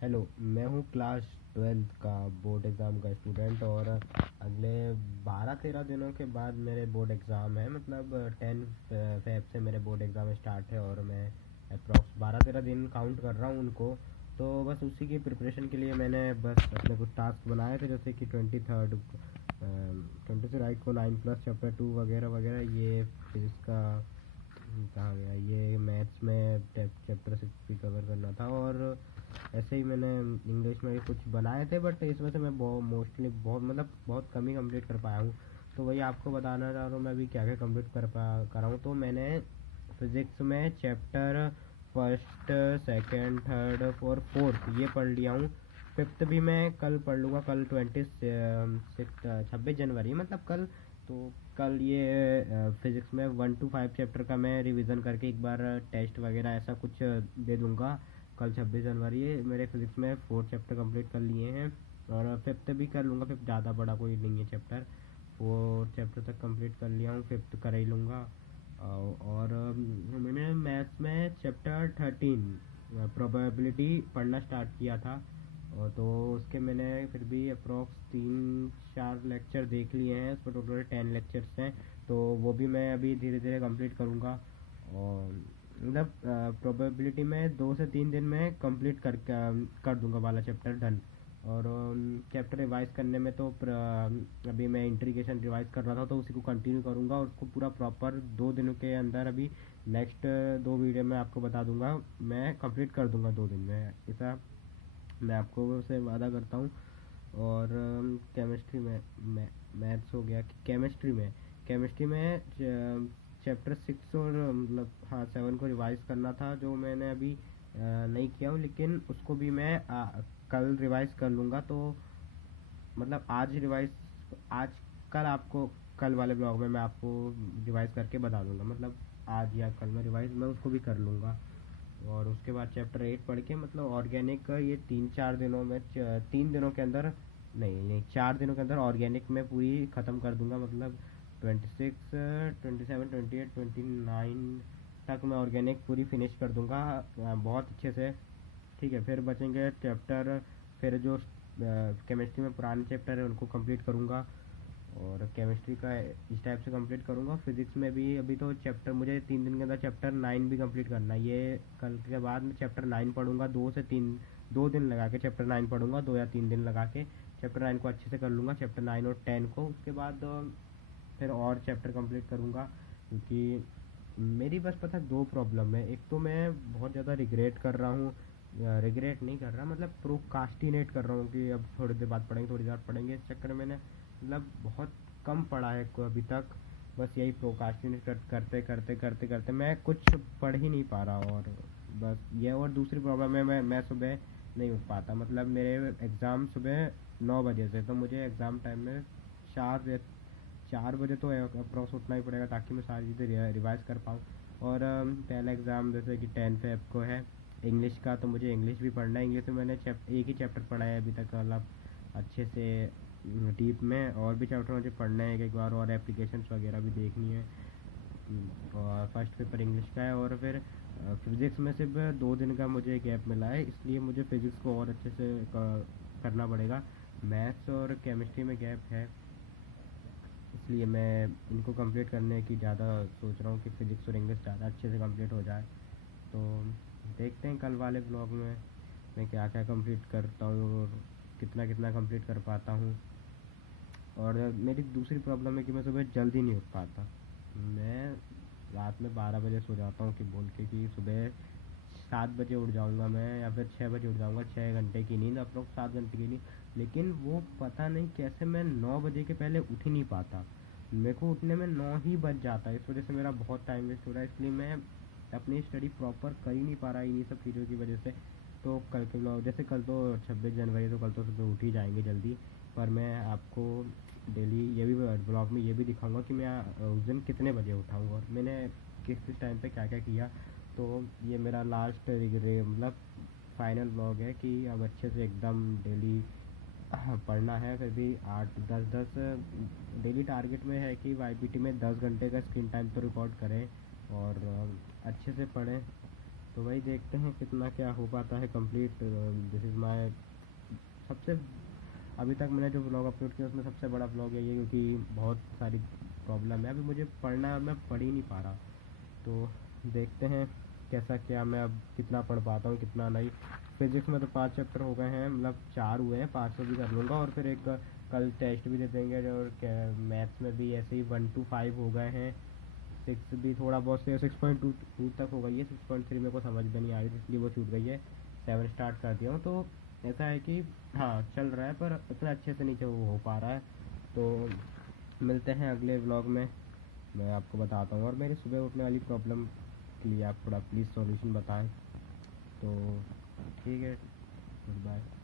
Hello. मैं हूँ class 12th का बोर्ड एग्ज़ाम का स्टूडेंट और अगले 12-13 दिनों के बाद मेरे बोर्ड एग्ज़ाम है। मतलब 10 फेब से मेरे बोर्ड एग्ज़ाम स्टार्ट है और मैं अप्रॉक्स 12-13 दिन काउंट कर रहा हूँ उनको। तो बस उसी की प्रिपरेशन के लिए मैंने बस अपने कुछ टास्क बनाए थे, जैसे कि 20 राइट को 9+ चैप्टर 2 वगैरह वगैरह। ये फिजिक्स का कहा गया, ये मैथ्स में चैप्टर 6 भी कवर करना था। और ऐसे ही मैंने इंग्लिश में भी कुछ बनाए थे, बट इस वजह से मैं बहुत मतलब बहुत कम ही कंप्लीट कर पाया हूँ। तो वही आपको बताना चाह रहा हूँ मैं अभी क्या क्या कंप्लीट कर रहा हूँ। तो मैंने फिज़िक्स में चैप्टर फर्स्ट, सेकंड, थर्ड और फोर्थ ये पढ़ लिया हूँ। फिफ्थ भी मैं कल पढ़ लूँगा, कल 26 जनवरी, मतलब कल। तो कल ये फिज़िक्स में 1 to 5 चैप्टर का मैं रिवीजन करके एक बार टेस्ट वगैरह ऐसा कुछ दे दूँगा। कल 26 जनवरी है, मेरे फिज़िक्स में 4 चैप्टर कंप्लीट कर लिए हैं और फिफ्थ भी कर लूँगा। फिफ्थ ज़्यादा बड़ा कोई नहीं है चैप्टर, 4 चैप्टर तक कंप्लीट कर लिया हूँ, फिफ्थ कर ही लूँगा। और मैंने मैथ्स में चैप्टर 13 प्रोबेबिलिटी पढ़ना स्टार्ट किया था। और तो उसके मैंने फिर भी अप्रॉक्स 3-4 लेक्चर देख लिए हैं, उस पर टोटल 10 लेक्चर्स हैं। तो वो भी मैं अभी धीरे धीरे कंप्लीट करूँगा। और मतलब प्रोबेबिलिटी में 2 से 3 दिन में कंप्लीट कर दूंगा वाला चैप्टर डन। और चैप्टर रिवाइज करने में तो अभी मैं इंट्रीगेशन रिवाइज कर रहा था, तो उसी को कंटिन्यू करूँगा और उसको पूरा प्रॉपर 2 दिनों के अंदर अभी नेक्स्ट 2 वीडियो में आपको बता दूंगा, मैं कंप्लीट कर दूंगा 2 दिन में, ऐसा मैं आपको से वादा करता हूँ। और केमिस्ट्री में मैथ्स हो गया। केमिस्ट्री में चैप्टर 6 और मतलब हाँ 7 को रिवाइज करना था, जो मैंने अभी नहीं किया हूँ, लेकिन उसको भी मैं कल रिवाइज कर लूँगा। तो मतलब आज कल आपको, कल वाले ब्लॉग में मैं आपको रिवाइज करके बता दूँगा, मतलब आज या कल में रिवाइज मैं उसको भी कर लूँगा। और उसके बाद चैप्टर 8 पढ़ के, मतलब ऑर्गेनिक का ये 3-4 दिनों में 3 दिनों के अंदर, नहीं नहीं 4 दिनों के अंदर ऑर्गेनिक में पूरी ख़त्म कर दूंगा। मतलब 26, 27, 28, 29 तक मैं ऑर्गेनिक पूरी फिनिश कर दूंगा बहुत अच्छे से। ठीक है, फिर बचेंगे चैप्टर, फिर जो केमिस्ट्री में पुराने चैप्टर है उनको कंप्लीट करूँगा और केमिस्ट्री का इस टाइप से कंप्लीट करूँगा। फिजिक्स में भी अभी तो चैप्टर मुझे 3 दिन के अंदर चैप्टर 9 भी कंप्लीट करना है। ये कल के बाद मैं चैप्टर 9 पढ़ूँगा, 2 दिन लगा के चैप्टर 9 पढ़ूँगा, 2 या 3 दिन लगा के चैप्टर 9 को अच्छे से कर लूँगा, चैप्टर 9 और 10 को। उसके बाद फिर और चैप्टर कंप्लीट करूँगा, क्योंकि मेरी बस पता है 2 प्रॉब्लम है। एक तो मैं बहुत ज़्यादा रिग्रेट कर रहा हूँ, रिग्रेट नहीं कर रहा, मतलब प्रोकास्टिनेट कर रहा हूँ कि अब थोड़ी देर बाद पढ़ेंगे, थोड़ी देर बाद पढ़ेंगे। इस चक्कर में मैंने मतलब बहुत कम पढ़ा है को अभी तक। बस यही प्रोकास्टिनेट करते करते करते करते मैं कुछ पढ़ ही नहीं पा रहा। और बस ये, और दूसरी प्रॉब्लम है, मैं सुबह नहीं उठ पाता। मतलब मेरे एग्ज़ाम सुबह 9 बजे से, तो मुझे एग्ज़ाम टाइम में 4 बजे तो अप्रॉक्स उठना ही पड़ेगा, ताकि मैं सारी चीज़ें रिवाइज़ कर पाऊँ। और पहला एग्ज़ाम जैसे कि 10 फेब को है इंग्लिश का, तो मुझे इंग्लिश भी पढ़ना है। इंग्लिश में मैंने एक ही चैप्टर पढ़ा है अभी तक, मतलब अच्छे से डीप में। और भी चैप्टर मुझे पढ़ना है एक बार, और एप्लीकेशंस वगैरह भी देखनी है। और फर्स्ट पेपर इंग्लिश का है। और फिर फिज़िक्स में सिर्फ 2 दिन का मुझे गैप मिला है, इसलिए मुझे फ़िज़िक्स को और अच्छे से करना पड़ेगा। मैथ्स और केमिस्ट्री में गैप है, इसलिए मैं इनको कंप्लीट करने की ज़्यादा सोच रहा हूँ कि फ़िज़िक्स और इंग्लिश ज़्यादा अच्छे से कंप्लीट हो जाए। तो देखते हैं कल वाले ब्लॉग में मैं क्या क्या कंप्लीट करता हूँ और कितना कितना कंप्लीट कर पाता हूँ। और मेरी दूसरी प्रॉब्लम है कि मैं सुबह जल्दी नहीं उठ पाता। मैं रात में 12 बजे सो जाता हूँ कि बोल के कि सुबह 7 बजे उठ जाऊँगा मैं, या फिर 6 बजे उठ जाऊँगा। 6 घंटे की नींद, अप्रोक्स 7 घंटे की नींद। लेकिन वो पता नहीं कैसे मैं 9 बजे के पहले उठ ही नहीं पाता। मेरे को उठने में 9 ही बज जाता है, इस वजह से मेरा बहुत टाइम वेस्ट हो रहा है। इसलिए मैं अपनी स्टडी प्रॉपर कर ही नहीं पा रहा इन्हीं सब चीज़ों की वजह से। तो कल के ब्लॉग, जैसे कल तो 26 जनवरी, तो कल तो सुबह उठ ही जाएंगे जल्दी। पर मैं आपको डेली ये भी ब्लॉग में ये भी दिखाऊंगा कि मैं उस दिन कितने बजे उठाऊँगा और मैंने किस किस टाइम पे क्या क्या किया। तो ये मेरा लास्ट मतलब फाइनल ब्लॉग है कि अब अच्छे से एकदम डेली पढ़ना है। फिर भी 8 10 10 डेली टारगेट में है कि वाईपीटी में 10 घंटे का स्क्रीन टाइम तो रिकॉर्ड करें और अच्छे से पढ़ें। तो तो वही देखते हैं कितना क्या हो पाता है कंप्लीट। दिस इज़ माय सबसे अभी तक मैंने जो व्लॉग अपलोड किया उसमें सबसे बड़ा व्लॉग यही है, क्योंकि बहुत सारी प्रॉब्लम है। अभी मुझे पढ़ना, मैं पढ़ ही नहीं पा रहा। तो देखते हैं कैसा क्या, मैं अब कितना पढ़ पाता हूँ कितना नहीं। फिज़िक्स में तो 5 चैप्टर हो गए हैं, मतलब 4 हुए हैं, 5 भी कर लूँगा। और फिर एक कल टेस्ट भी दे देंगे। और मैथ्स में भी ऐसे ही 1 to 5 हो गए हैं। 6 भी थोड़ा बहुत से 6.2 तक हो गई है। 6.3 मेरे को समझ में नहीं आ रही थी, इसलिए वो छूट गई है। 7 स्टार्ट कर दिया हूँ। तो ऐसा है कि हाँ चल रहा है, पर इतना अच्छे से नहीं हो पा रहा है। तो मिलते हैं अगले व्लॉग में, मैं आपको बताता हूँ। और मेरी सुबह उठने वाली प्रॉब्लम के लिए आप थोड़ा प्लीज़ सॉल्यूशन बताएं। तो ठीक है, गुड बाय।